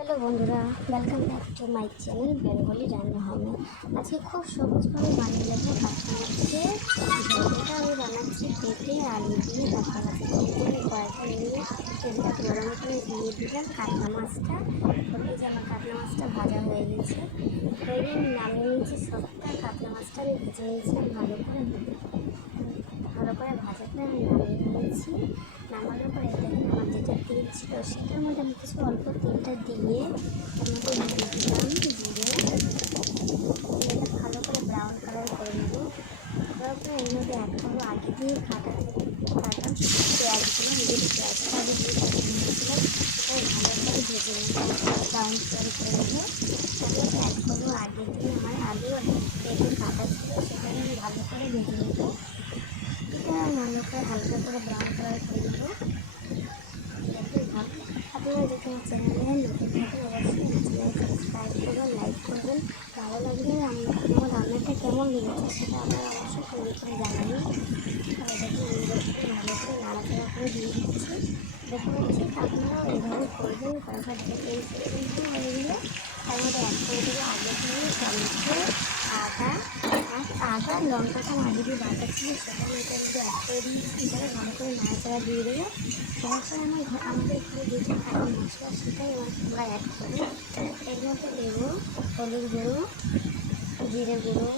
Hello বন্ধুরা, welcome back to my channel Bengali রান্না হবে। আজকে খুব সহজভাবে বানিয়ে যাবো কাতলা মাছের ঝোল। এটা আমি বানাচ্ছি পেঁপে আলু দিয়ে কাতলা মাছের ঝোল। কড়াইটা নিয়ে তেলটা গরম করে দিয়ে দিলাম কাতলা মাছটা। এই যে আমার কাতলা মাছটা ভাজা হয়ে গেছে, আমি নামিয়ে নিয়েছি। সবটা কাতলা মাছটা আমি ভেজে নিয়েছিলাম ভালো করে ভাজা করে আমি নামিয়ে নিয়েছি। নামানোর পরে দেখেন আমার যেটা তেল ছিল সেটার মধ্যে আমি কিছু অল্প তেলটা দিয়ে এর মধ্যে দিয়ে দিলাম জিরে। তেলটা ভালো করে ব্রাউন কালার করে নেব। করার পরে এর মধ্যে অ্যাড করবো আগে দিয়ে কাটা পেঁয়াজগুলো। নিজের পেঁয়াজটা আগে দিয়ে কেটে নিয়েছিলাম, সেটাও ভালো করে ভেজে নেব, ব্রাউন কালার করে নেবো। তারপরে অ্যাড করবো আগে দিয়ে আমার আলু আর পেঁপে কাটা ছিল, সেটা আমি ভালো করে ভেজে নেব। এটা ভালো করে হালকা করে ব্রাউন কালার করে নেব। আপনারা যদি আমার চ্যানেলে নতুন থাকেন অবশ্যই আমার চ্যানেল সাবস্ক্রাইব করবেন, লাইক করবেন। ভালো লাগলে আমার রান্নাটা কেমন লেগেছে সেটা আপনারা অবশ্যই কমেন্ট করে জানাবেন। আর দেখুন আমি ভালো করে নাড়াচাড়া করে দিয়ে দিচ্ছি। দেখে পাচ্ছি আপনারাও এইভাবে করবেন। তারপর এই সেকেন্ডটা হয়ে গেলে তার মধ্যে অ্যাড করে দেবো আগে দিয়ে টমেটো, আদা লঙ্কাটা আগে দিয়ে বাটা ছিল সেটা আমি এটার মধ্যে অ্যাড করে দিয়েছি। এটাকে ভালো করে নাড়াচাড়া দিয়ে দেবো। তারপর আমাদের এখানে যেটা থাকে মশলা সেটাই আমরা অ্যাড করি। এর মধ্যে দেবো হলুদ গুঁড়ো, জিরে গুঁড়ো,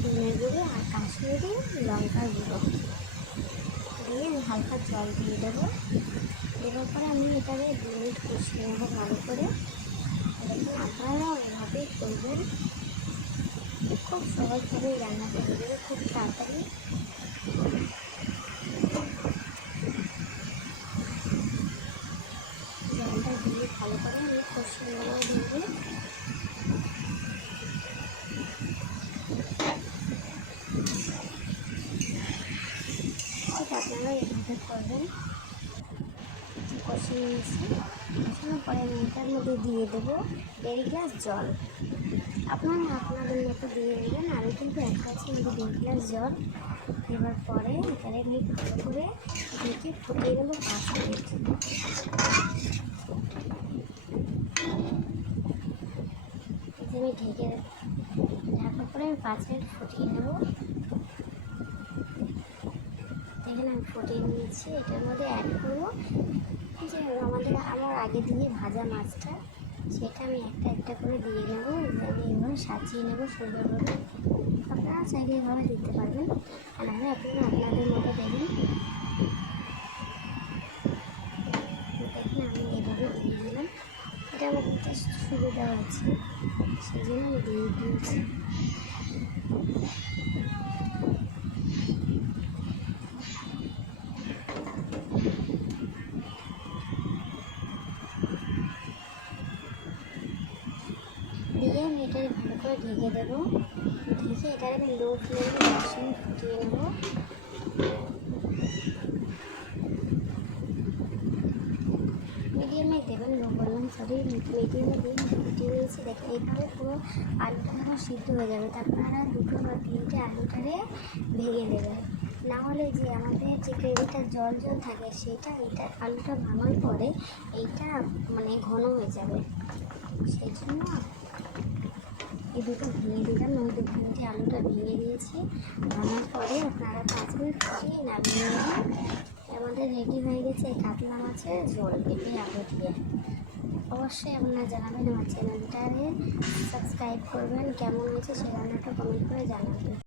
ধনে গুঁড়ো আর কাশ্মীরি লঙ্কা গুঁড়ো দিয়ে হালকা জল দিয়ে দেবো। দেওয়ার পরে আমি এটাকে 2 মিনিট কষিয়ে নেবো ভালো করে। দেখুন আপনারাও এভাবেই করবেন। খুব সহজভাবেই রান্নাটা হয়ে যাবে, খুব তাড়াতাড়ি। জলটা দিয়ে ভালো করে আমি কষিয়ে নেবো দিয়ে। ঠিক আপনারা এভাবে করবেন। কষিয়ে নিয়েছি, কষানোর পরে আমি এটার মধ্যে দিয়ে দেবো 1.5 গ্লাস জল। আপনারা আপনাদের মতো দিয়ে দেবেন। আমি কিন্তু এক গ্লাসের মধ্যে 1.5 গ্লাস জল দেওয়ার পরে এখানে আমি ভালো করে ঢেকে ফুটিয়ে নেবো 5 মিনিট। আমি ঢেকে ঢাকার পরে আমি 5 মিনিট ফুটিয়ে নেবো। দেখেন আমি ফুটিয়ে নিয়েছি। এটার মধ্যে অ্যাড করবো যে আমার আগে দিয়ে ভাজা মাছটা, সেটা আমি একটা একটা করে দিয়ে নেবো। আমি এভাবে সাজিয়ে নেবো সুন্দরভাবে। আপনারা চাইলে এভাবে দিতে পারবেন, আর নাহলে আপনারা আপনাদের মতো দেবেন। দেখেন আমি এভাবে দিয়ে দিলাম। এটা আমার জাস্ট সুবিধা হচ্ছে, সেই জন্য আমি দিয়ে দিয়েছি। দিয়ে আমি এটাকে ভালো করে ঢেকে দেবো। ঢেকে এটাকে আমি লো ফ্লেমে 10 মিনিট ফুটিয়ে নেবো। মিডিয়ামে দেবেন, লো বললাম সরি, মিডিয়ামে দিয়ে ফুটিয়ে নিয়েছি। দেখেন এইভাবে পুরো আলুটা যখন সিদ্ধ হয়ে যাবে আপনারা 2 বা 3টে আলুটারে ভেঙে দেবেন। না হলে যে আমাদের যে গ্রেভিটা জল জল থাকে সেটা আলুটা ভাঙার পরে এইটা মানে ঘন হয়ে যাবে। সেই জন্য এই দুটো ভেঙে দিলাম। ওই 2-3টে আলুটা ভেঙে দিয়েছি। ভাঙার পরে আপনারা 5 মিনিট ফুটিয়ে নামিয়ে নেবেন। আমাদের রেডি হয়ে গেছে এই কাতলা মাছের ঝোল পেঁপে আলু দিয়ে। অবশ্যই আপনারা জানাবেন, আমার চ্যানেলটারে সাবস্ক্রাইব করবেন, কেমন হয়েছে সে রান্নাটা কমেন্ট করে জানাবেন।